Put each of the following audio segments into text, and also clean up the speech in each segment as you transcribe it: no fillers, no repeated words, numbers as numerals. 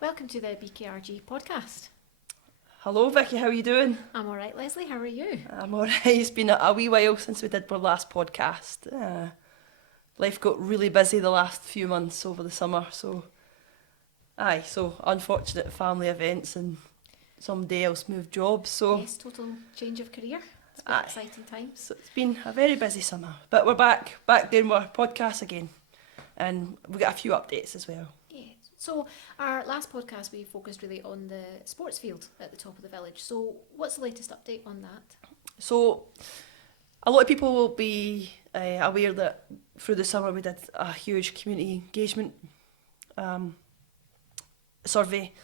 Welcome to the BKRG podcast. Hello Vicky, how are you doing? I'm alright, Lesley, how are you? I'm alright. It's been a wee while since we did our last podcast. Life got really busy the last few months over the summer, so unfortunate family events and somebody else moved jobs, so Yes, total change of career. It's been exciting times. so it's been a very busy summer. But we're back doing our podcast again, and we got a few updates as well. Yeah. So our last podcast we focused really on the sports field at the top of the village. So what's the latest update on that? So a lot of people will be aware that through the summer we did a huge community engagement survey.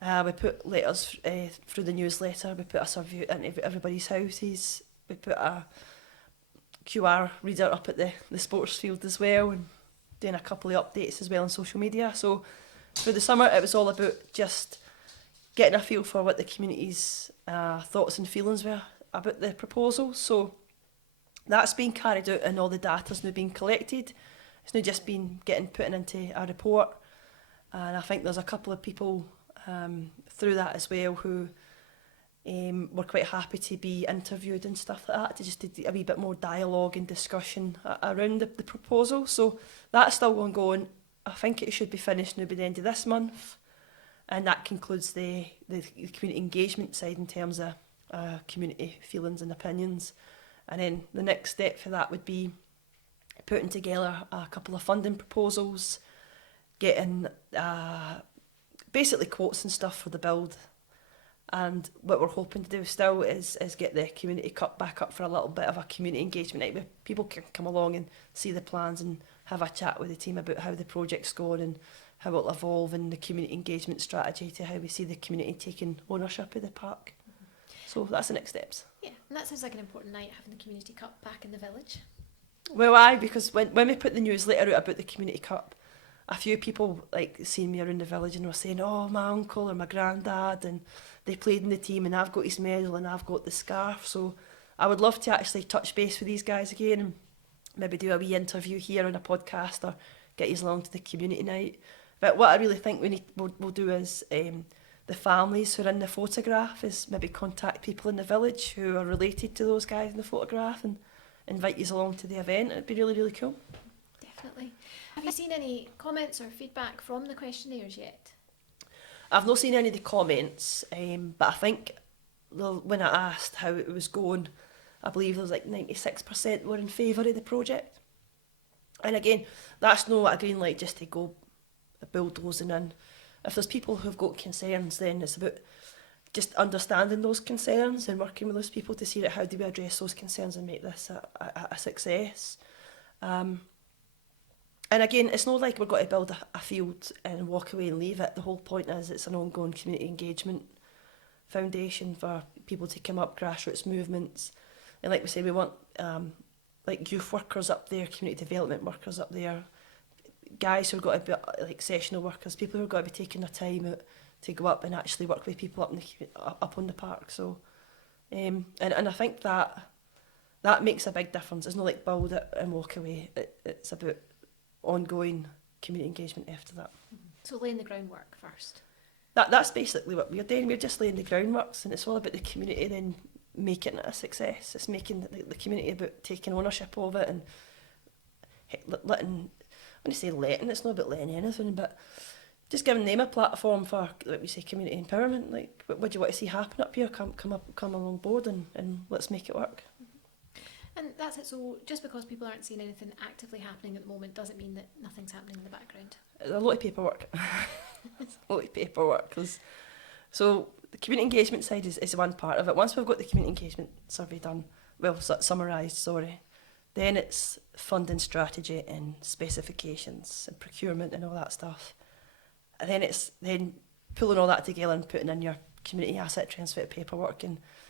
We put letters through the newsletter, we put a survey into everybody's houses, we put a QR reader up at the sports field as well, and doing a couple of updates as well on social media. So through the summer it was all about just getting a feel for what the community's thoughts and feelings were about the proposal. So that's been carried out and all the data's now been collected. It's now just been getting put into a report, and I think there's a couple of people through that as well who were quite happy to be interviewed and stuff like that, to just do a wee bit more dialogue and discussion around the proposal. So that's still ongoing. I think it should be finished now by the end of this month, and that concludes the community engagement side in terms of community feelings and opinions. And then the next step for that would be putting together a couple of funding proposals, getting basically quotes and stuff for the build. And what we're hoping to do still is get the community cup back up for a little bit of a community engagement night where people can come along and see the plans and have a chat with the team about how the project's going and how it'll evolve in the community engagement strategy to how we see the community taking ownership of the park. So that's the next steps. Yeah, and that sounds like an important night, having the community cup back in the village. Well, because when we put the newsletter out about the community cup, a few people seen me around the village and were saying, oh, my uncle or my granddad, and they played in the team and I've got his medal and I've got the scarf. So I would love to actually touch base with these guys again and maybe do a wee interview here on a podcast or get you along to the community night. But what I really think we'll do is the families who are in the photograph is maybe contact people in the village who are related to those guys in the photograph and invite you along to the event. It'd be really, really cool. Definitely. Have you seen any comments or feedback from the questionnaires yet? I've not seen any of the comments, but I think when I asked how it was going, I believe there was 96% were in favour of the project. And again, that's not a green light just to go bulldozing in. If there's people who've got concerns, then it's about just understanding those concerns and working with those people to see how do we address those concerns and make this a success. And again, it's not like we're going to build a field and walk away and leave it. The whole point is it's an ongoing community engagement foundation for people to come up, grassroots movements. And like we say, we want youth workers up there, community development workers up there, guys who are going to be sessional workers, people who are going to be taking their time out to go up and actually work with people up on the park. So, and I think that makes a big difference. It's not like build it and walk away. It's about ongoing community engagement after that. So laying the groundwork first. That's basically what we're doing. We're just laying the groundworks, and it's all about the community then making it a success. It's making the community about taking ownership of it and letting, when I say letting, it's not about letting anything, but just giving them a platform for, like we say, community empowerment. Like, what do you want to see happen up here? Come along board and let's make it work. And that's it. So just because people aren't seeing anything actively happening at the moment doesn't mean that nothing's happening in the background. A lot of paperwork. A lot of paperwork. So the community engagement side is one part of it. Once we've got the community engagement survey done, summarised, then it's funding strategy and specifications and procurement and all that stuff. And then it's pulling all that together and putting in your community asset transfer paperwork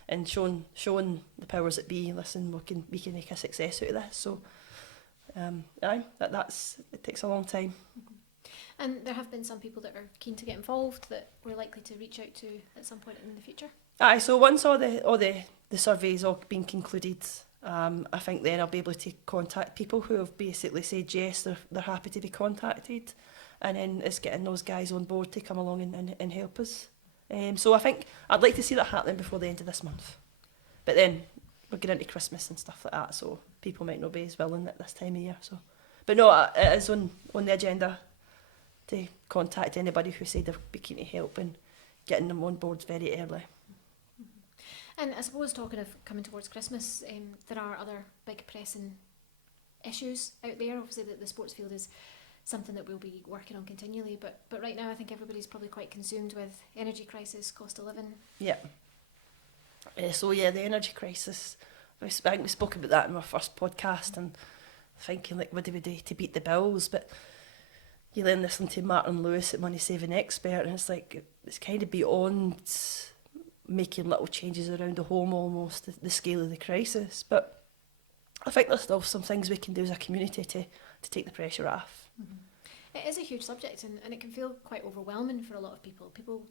and showing the powers that be, listen, we can make a success out of this. So it takes a long time. Mm-hmm. And there have been some people that are keen to get involved that we're likely to reach out to at some point in the future. So once all the surveys all been concluded, I think then I'll be able to contact people who have basically said yes, they're happy to be contacted. and then it's getting those guys on board to come along and help us. So I think I'd like to see that happening before the end of this month. But then we're getting into Christmas and stuff like that, so people might not be as willing at this time of year. So, but no, it is on the agenda to contact anybody who said they'd be keen to help and getting them on board very early. And I suppose, talking of coming towards Christmas, there are other big pressing issues out there. Obviously, the sports field is something that we'll be working on continually, but right now I think everybody's probably quite consumed with energy crisis, cost of living. Yeah. So yeah, the energy crisis, I think we spoke about that in our first podcast, and thinking like, what do we do to beat the bills? But you then listen to Martin Lewis at Money Saving Expert, and it's like, it's kind of beyond making little changes around the home almost, the scale of the crisis. But I think there's still some things we can do as a community to take the pressure off. Mm-hmm. It is a huge subject, and it can feel quite overwhelming for a lot of people. People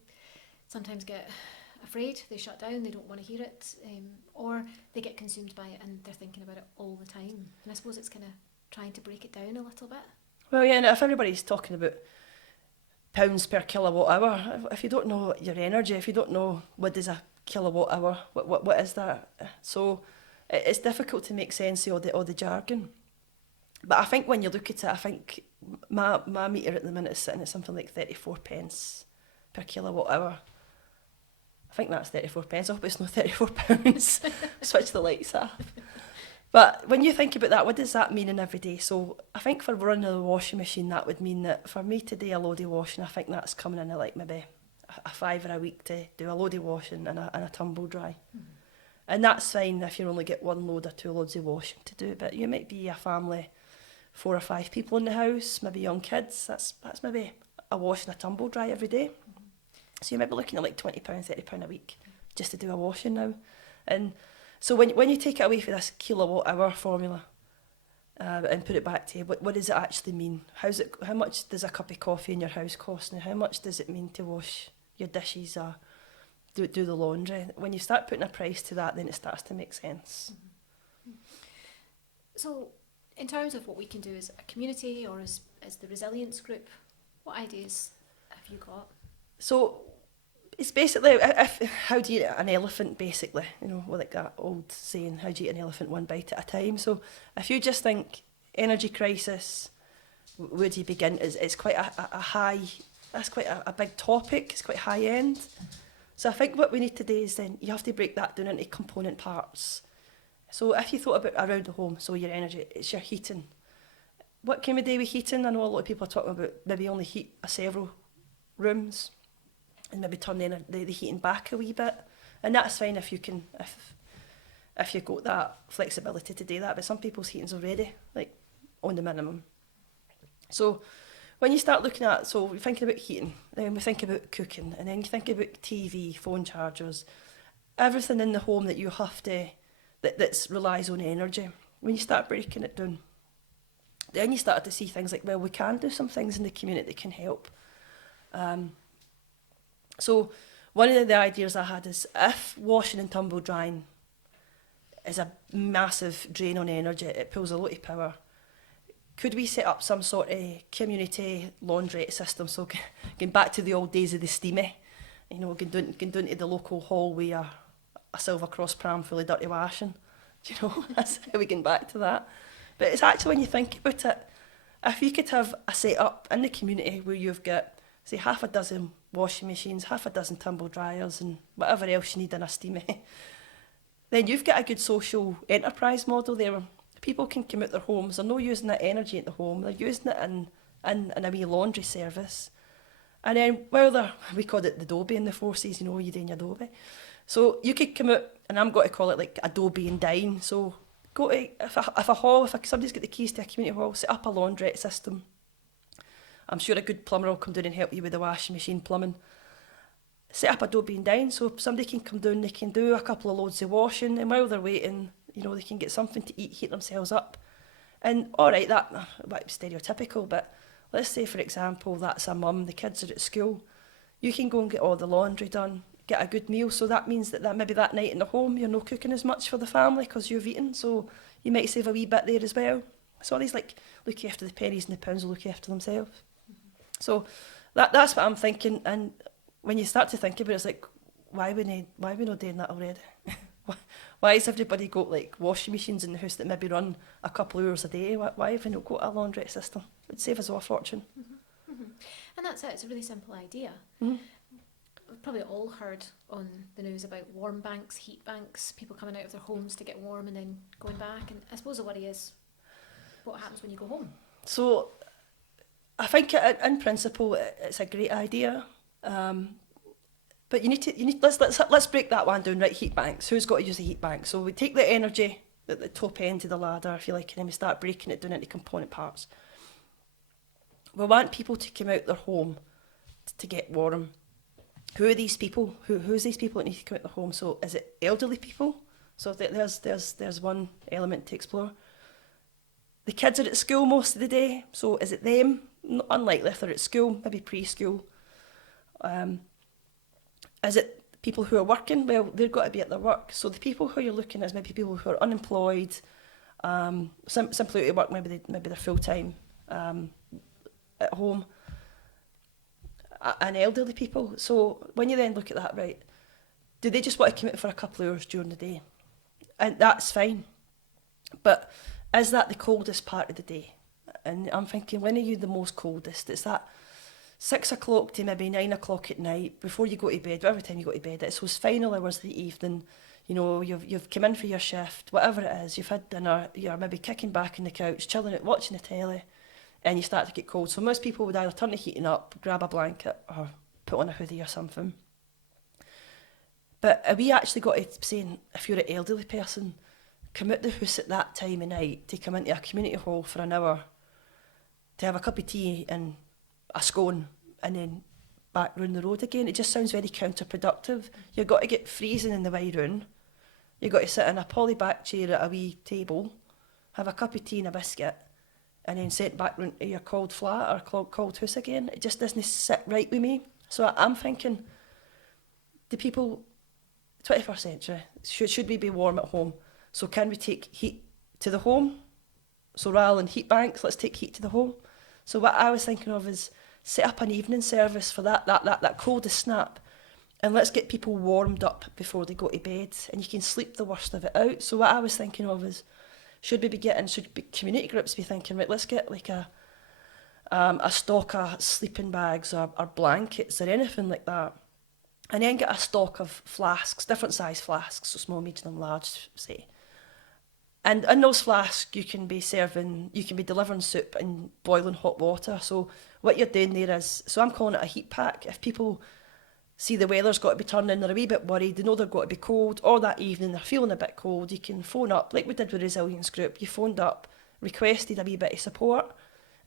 sometimes get afraid, they shut down, they don't want to hear it, or they get consumed by it and they're thinking about it all the time. And I suppose it's kind of trying to break it down a little bit. Well, yeah, and if everybody's talking about pounds per kilowatt hour, if you don't know your energy, if you don't know what is a kilowatt hour, what is that? So it's difficult to make sense of all the jargon. But I think when you look at it, I think my meter at the minute is sitting at something like 34 pence per kilowatt hour. I think that's 34 pence. I hope it's not 34 pounds. Switch the lights off. But when you think about that, what does that mean in every day? So I think for running the washing machine, that would mean that for me to do a load of washing, I think that's coming in at like maybe a £5 a week to do a load of washing and a tumble dry. Mm-hmm. And that's fine if you only get one load or two loads of washing to do. But you might be a family, 4 or 5 people in the house, maybe young kids. That's maybe a wash and a tumble dry every day. Mm-hmm. So you might be looking at like £20, £30 a week just to do a washing now. And so when you take it away from this kilowatt hour formula and put it back to you, what does it actually mean? How much does a cup of coffee in your house cost now? How much does it mean to wash your dishes or do the laundry? When you start putting a price to that, then it starts to make sense. Mm-hmm. So in terms of what we can do as a community or as the resilience group, what ideas have you got? So it's basically, how do you eat an elephant, basically? You know, like that old saying, how do you eat an elephant one bite at a time? So if you just think energy crisis, where do you begin? It's quite a high, that's quite a big topic, it's quite high end. So I think what we need to do is then, you have to break that down into component parts. So if you thought about around the home, so your energy, it's your heating. What can we do with heating? I know a lot of people are talking about maybe only heat several rooms, and maybe turn the heating back a wee bit, and that's fine if you can, if you've got that flexibility to do that. But some people's heating's already like on the minimum. So when you start looking at, so we're thinking about heating, then we think about cooking, and then you think about TV, phone chargers, everything in the home that you have to that relies on energy. When you start breaking it down, then you start to see things like, well, we can do some things in the community that can help. So one of the ideas I had is, if washing and tumble drying is a massive drain on energy, it pulls a lot of power, could we set up some sort of community laundry system? So going back to the old days of the steamy, you know, going down to the local hall with a Silver Cross pram full of dirty washing. Do you know, that's how we get back to that. But it's actually, when you think about it, if you could have a set-up in the community where you've got, say, half a dozen washing machines, half a dozen tumble dryers and whatever else you need in a steamy, then you've got a good social enterprise model there where people can come out their homes, they're not using that energy at the home, they're using it in a wee laundry service. And then while we called it the Dobie in the forces, you know, you doing your Dobie. So you could come out, and I'm going to call it like Adobe and dine. So go to, if somebody's got the keys to a community hall, set up a laundrette system. I'm sure a good plumber will come down and help you with the washing machine plumbing. Set up Adobe and dine, so somebody can come down, they can do a couple of loads of washing, and while they're waiting, you know, they can get something to eat, heat themselves up. And all right, that might be stereotypical, but let's say, for example, that's a mum, the kids are at school. You can go and get all the laundry done, get a good meal, so that means that maybe that night in the home you're not cooking as much for the family because you've eaten, so you might save a wee bit there as well. So all these, like, looking after the pennies and the pounds will look after themselves. So that's what I'm thinking. And when you start to think about it, it's like, why we not doing that already? Why has everybody got like washing machines in the house that maybe run a couple of hours a day? Why have we not got a laundry system? It would save us all a fortune. Mm-hmm. Mm-hmm. And that's it, it's a really simple idea. Mm-hmm. We've probably all heard on the news about warm banks, heat banks, people coming out of their homes to get warm and then going back. And I suppose the worry is what happens when you go home. So I think in principle it's a great idea. But you need let's break that one down, right? Heat banks. Who's got to use a heat bank? So we take the energy at the top end of the ladder, if you like, and then we start breaking it down into component parts. We want people to come out their home to get warm. Who are these people? Who's these people that need to come out their home? So is it elderly people? So there's one element to explore. The kids are at school most of the day, so is it them? Unlikely if they're at school, maybe preschool. Is it people who are working? Well, they've got to be at their work. So the people who you're looking at is maybe people who are unemployed, simply out of work, maybe they're full-time at home, and elderly people. So when you then look at that, right, do they just want to commit for a couple of hours during the day? And that's fine. But is that the coldest part of the day? And I'm thinking, when are you the most coldest? It's that 6 o'clock to maybe 9 o'clock at night before you go to bed, whatever time you go to bed. It's those final hours of the evening. You know, you've come in for your shift, whatever it is, you've had dinner, you're maybe kicking back on the couch, chilling out, watching the telly, and you start to get cold. So most people would either turn the heating up, grab a blanket, or put on a hoodie or something. But are we actually got to saying, if you're an elderly person, come out the house at that time of night to come into a community hall for an hour to have a cup of tea and a scone and then back round the road again? It just sounds very counterproductive. You've got to get freezing in the way room. You've got to sit in a polyback chair at a wee table, have a cup of tea and a biscuit, and then sit back round to your cold flat or cold house again. It just doesn't sit right with me. So I'm thinking, the people, 21st century, should we be warm at home? So can we take heat to the home? So rather than heat banks, let's take heat to the home. So what I was thinking of is set up an evening service for that coldest snap, and let's get people warmed up before they go to bed, and you can sleep the worst of it out. So what I was thinking of is, should community groups be thinking, right, let's get like a stock of sleeping bags or blankets or anything like that, and then get a stock of flasks, different size flasks, so small, medium and large, say. And in those flasks, you can be delivering soup and boiling hot water. So what you're doing there is, so I'm calling it a heat pack. If people see the weather's got to be turning, they're a wee bit worried, they know they're going to be cold, or that evening they're feeling a bit cold, you can phone up, like we did with Resilience Group. You phoned up, requested a wee bit of support,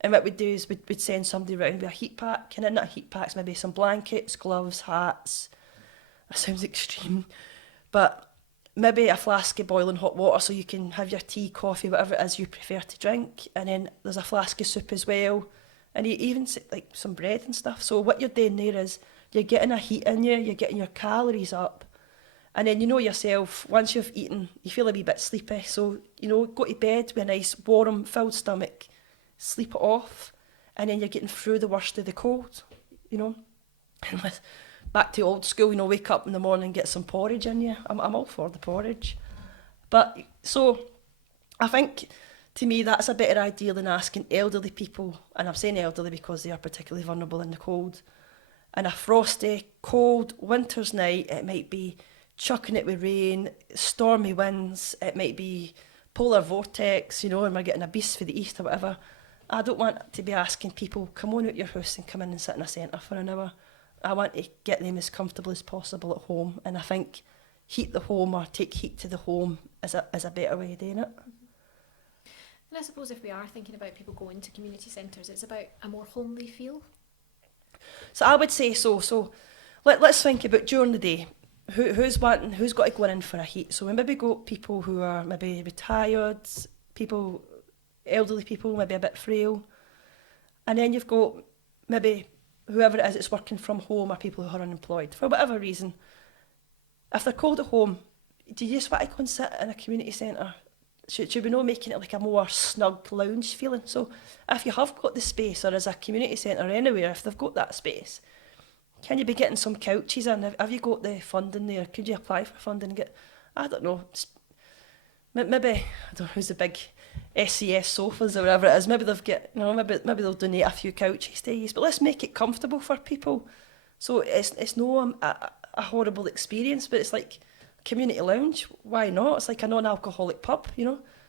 and what we'd do is we'd send somebody round with a heat pack, and in that heat pack's maybe some blankets, gloves, hats. That sounds extreme, but maybe a flask of boiling hot water so you can have your tea, coffee, whatever it is you prefer to drink. And then there's a flask of soup as well. And you even like some bread and stuff. So what you're doing there is you're getting a heat in you, you're getting your calories up. And then you know yourself, once you've eaten, you feel a wee bit sleepy. So, you know, go to bed with a nice, warm, filled stomach, sleep it off. And then you're getting through the worst of the cold, you know. Back to old school, you know, wake up in the morning and get some porridge in you. I'm all for the porridge. But, so, I think, to me, that's a better idea than asking elderly people, and I'm saying elderly because they are particularly vulnerable in the cold, and a frosty, cold winter's night, it might be chucking it with rain, stormy winds, it might be polar vortex, you know, and we're getting a beast for the east or whatever. I don't want to be asking people, come on out your house and come in and sit in a centre for an hour. I want to get them as comfortable as possible at home, and I think heat the home or take heat to the home is a better way of doing it. And I suppose if we are thinking about people going to community centres, it's about a more homely feel. So I would say so. So let's think about during the day. Who's got to go in for a heat? So we maybe got people who are maybe retired, people, elderly people, maybe a bit frail, and then you've got maybe whoever it is that's working from home or people who are unemployed for whatever reason. If they're cold at home, do you just want to go and sit in a community centre should we not making it like a more snug lounge feeling? So if you have got the space, or as a community centre anywhere, if they've got that space, can you be getting some couches in? Have you got the funding there? Could you apply for funding and get, I don't know, maybe, I don't know who's the big SCS sofas or whatever it is, maybe they've got, maybe they'll donate a few couches to use, but let's make it comfortable for people. So it's no a horrible experience, but it's like community lounge, why not? It's like a non-alcoholic pub,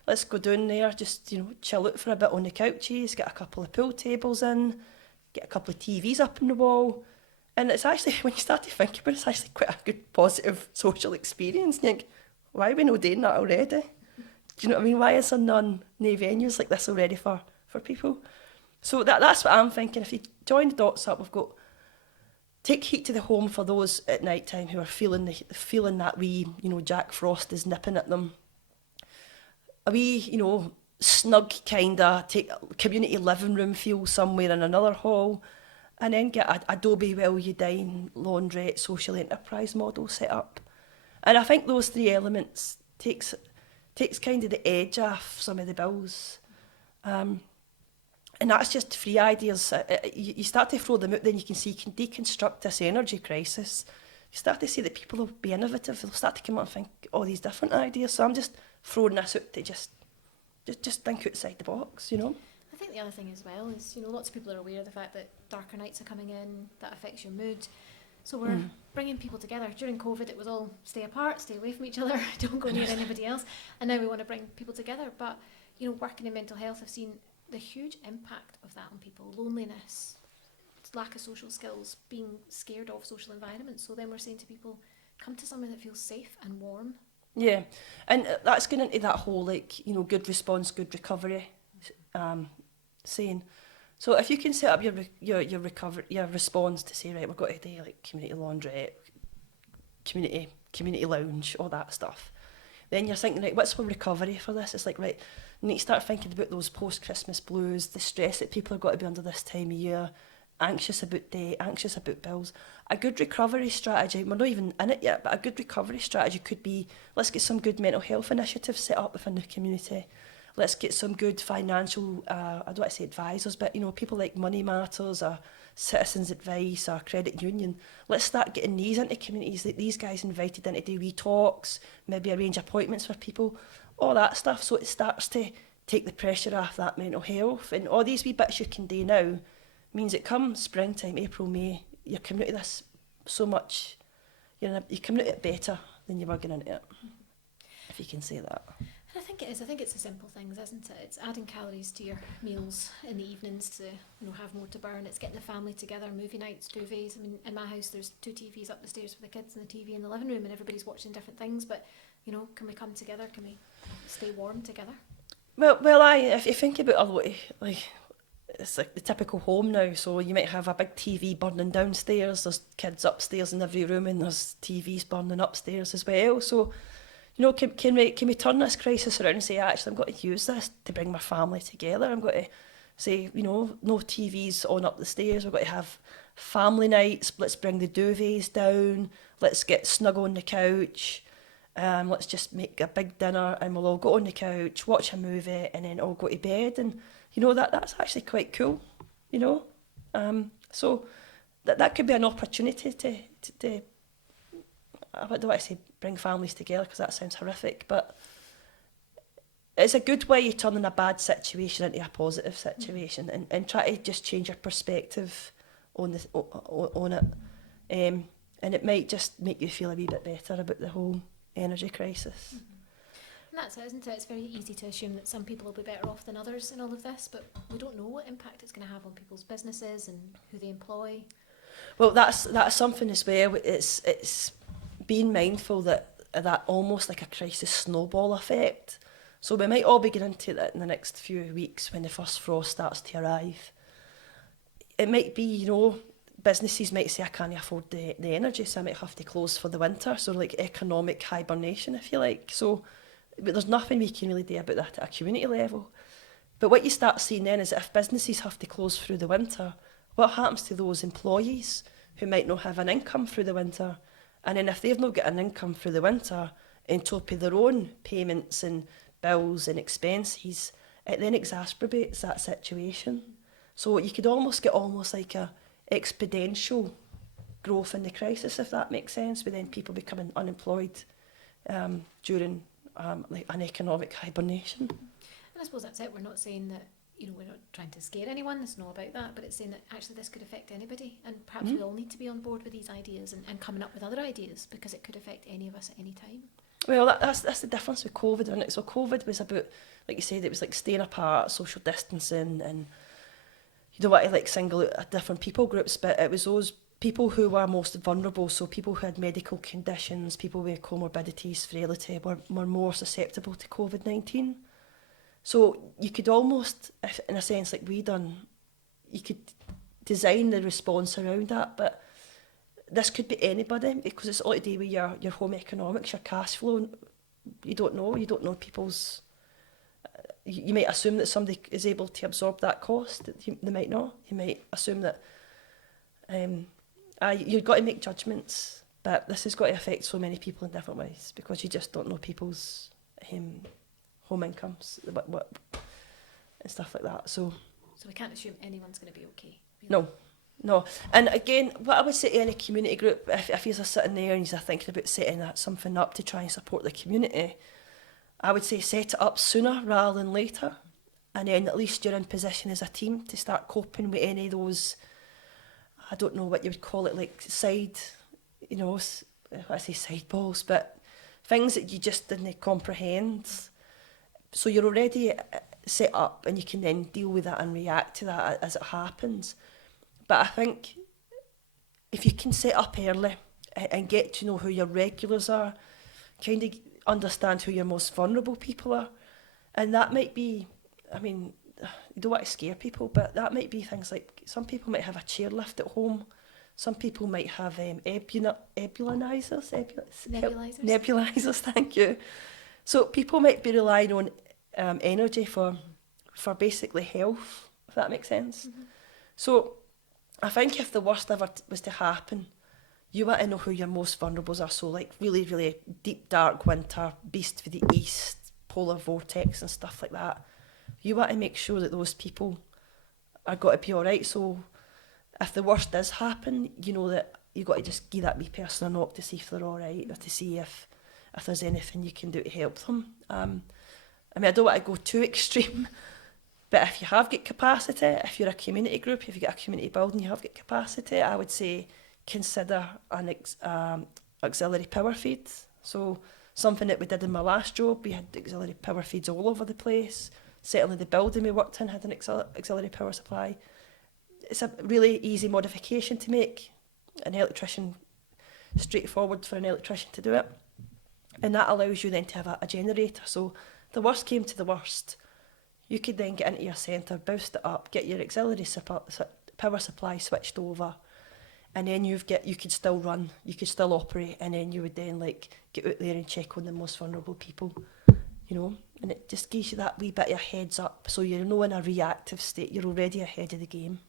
Let's go down there, just, chill out for a bit on the couches, get a couple of pool tables in, get a couple of TVs up on the wall. And it's actually, when you start to think about it, it's actually quite a good positive social experience. And you think, why are we not doing that already? Do you know what I mean? Why is there none venues like this already for people? So that's what I'm thinking. If you join the dots up, we've got take heat to the home for those at night time who are feeling that wee, Jack Frost is nipping at them. A wee, snug take community living room feel somewhere in another hall. And then get a Adobe Will You Dine laundrette social enterprise model set up. And I think those three elements takes kind of the edge off some of the bills. And that's just free ideas. You start to throw them out, then you can see you can deconstruct this energy crisis. You start to see that people will be innovative. They'll start to come up and think all these different ideas. So I'm just throwing this out to just think outside the box, I think the other thing as well is, lots of people are aware of the fact that darker nights are coming in, that affects your mood. So we're bringing people together. During COVID, it was all stay apart, stay away from each other, don't go near anybody else. And now we want to bring people together. But, working in mental health, I've seen the huge impact of that on people. Loneliness, lack of social skills, being scared of social environments. So then we're saying to people, come to somewhere that feels safe and warm. Yeah, and that's going into that whole, good response, good recovery saying. So if you can set up your recovery, your response to say, right, we've got to do community laundry, community lounge, all that stuff. Then you're thinking, right, what's my recovery for this? It's like, right, you need to start thinking about those post-Christmas blues, the stress that people have got to be under this time of year, anxious about debt, anxious about bills. A good recovery strategy, we're not even in it yet, but a good recovery strategy could be, let's get some good mental health initiatives set up within the community. Let's get some good financial, I don't want to say advisors, but people like Money Matters or Citizens Advice or Credit Union. Let's start getting these into communities, that these guys invited in to do wee talks, maybe arrange appointments for people, all that stuff. So it starts to take the pressure off that mental health. And all these wee bits you can do now means that come springtime, April, May, you're coming out of this so much, you're coming out of it better than you were going into it, if you can say that. I think it is. I think it's the simple things, isn't it? It's adding calories to your meals in the evenings to have more to burn. It's getting the family together, movie nights, duvets. I mean, in my house there's 2 TVs up the stairs for the kids and the TV in the living room, and everybody's watching different things. But can we come together? Can we stay warm together? Well, if you think about a lot of, it's like the typical home now. So you might have a big TV burning downstairs. There's kids upstairs in every room, and there's TVs burning upstairs as well. So. Can we turn this crisis around and say, actually, I'm going to use this to bring my family together. I'm going to say, no TVs on up the stairs. We're going to have family nights. Let's bring the duvets down. Let's get snug on the couch. Let's just make a big dinner and we'll all go on the couch, watch a movie, and then all go to bed. And that's actually quite cool. So that could be an opportunity to I don't want to say bring families together because that sounds horrific, but it's a good way of turning a bad situation into a positive situation and try to just change your perspective on it. And it might just make you feel a wee bit better about the whole energy crisis. And that's it, isn't it? It's very easy to assume that some people will be better off than others in all of this, but we don't know what impact it's going to have on people's businesses and who they employ. Well, that's something as well. It's being mindful that almost like a crisis snowball effect. So we might all be getting into that in the next few weeks when the first frost starts to arrive. It might be, businesses might say, I can't afford the energy, so I might have to close for the winter. So like economic hibernation, if you like. So but there's nothing we can really do about that at a community level. But what you start seeing then is that if businesses have to close through the winter, what happens to those employees who might not have an income through the winter? And then if they've not got an income through the winter, on top of their own payments and bills and expenses, it then exacerbates that situation. So you could almost get like a exponential growth in the crisis, if that makes sense, with then people becoming unemployed during like an economic hibernation. And I suppose that's it. We're not saying that, we're not trying to scare anyone, it's not about that, but it's saying that actually this could affect anybody, and perhaps we all need to be on board with these ideas and coming up with other ideas, because it could affect any of us at any time. Well, that's the difference with COVID, isn't it? So COVID was about, like you said, it was like staying apart, social distancing, and you don't want to like single out different people groups, but it was those people who were most vulnerable, so people who had medical conditions, people with comorbidities, frailty, were more susceptible to COVID-19. So you could almost, in a sense, like we done, you could design the response around that, but this could be anybody, because it's all to do with your home economics, your cash flow. You don't know people's... You might assume that somebody is able to absorb that cost. They might not. You might assume that you've got to make judgments, but this has got to affect so many people in different ways, because you just don't know people's home incomes, what and stuff like that. So we can't assume anyone's going to be okay. Really. No. And again, what I would say to any community group, if you're sitting there and you're thinking about setting something up to try and support the community, I would say set it up sooner rather than later. And then at least you're in position as a team to start coping with any of those, I don't know what you would call it, like side balls, but things that you just didn't comprehend. So you're already set up and you can then deal with that and react to that as it happens. But I think if you can set up early and get to know who your regulars are, kind of understand who your most vulnerable people are, and that might be, you don't want to scare people, but that might be things like some people might have a chairlift at home, some people might have nebulizers, thank you. So people might be relying on energy for basically health, if that makes sense. Mm-hmm. So I think if the worst ever was to happen, you want to know who your most vulnerables are. So like really, really deep, dark winter, beast for the east, polar vortex and stuff like that. You want to make sure that those people are got to be all right. So if the worst does happen, you know that you've got to just give that wee person a knock to see if they're all right, or to see if there's anything you can do to help them. I don't want to go too extreme, but if you have got capacity, if you're a community group, if you've got a community building, you have got capacity, I would say consider an auxiliary power feed. So something that we did in my last job, we had auxiliary power feeds all over the place. Certainly the building we worked in had an auxiliary power supply. It's a really easy modification to make. An electrician, straightforward for an electrician to do it. And that allows you then to have a generator. So the worst came to the worst, you could then get into your centre, boost it up, get your auxiliary power supply switched over, and then you could still run, you could still operate, and then you would then get out there and check on the most vulnerable people, and it just gives you that wee bit of a heads up, so you're not in a reactive state, you're already ahead of the game.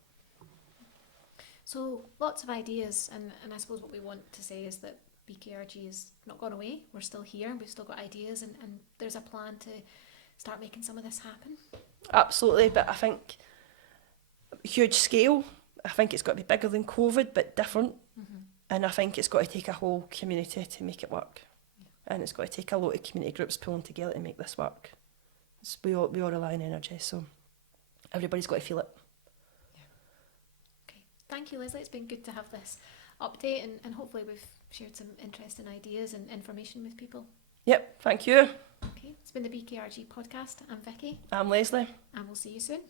So lots of ideas, and I suppose what we want to say is that BKRG has not gone away, we're still here, we've still got ideas, and there's a plan to start making some of this happen. Absolutely, but I think huge scale, I think it's got to be bigger than COVID, but different. Mm-hmm. And I think it's got to take a whole community to make it work. Yeah. And it's got to take a lot of community groups pulling together to make this work. We all rely on energy, so everybody's got to feel it. Yeah. Okay, thank you, Lesley. It's been good to have this update, and hopefully we've shared some interesting ideas and information with people. Yep, thank you. Okay, it's been the BKRG podcast. I'm Vicky. I'm Lesley. And we'll see you soon.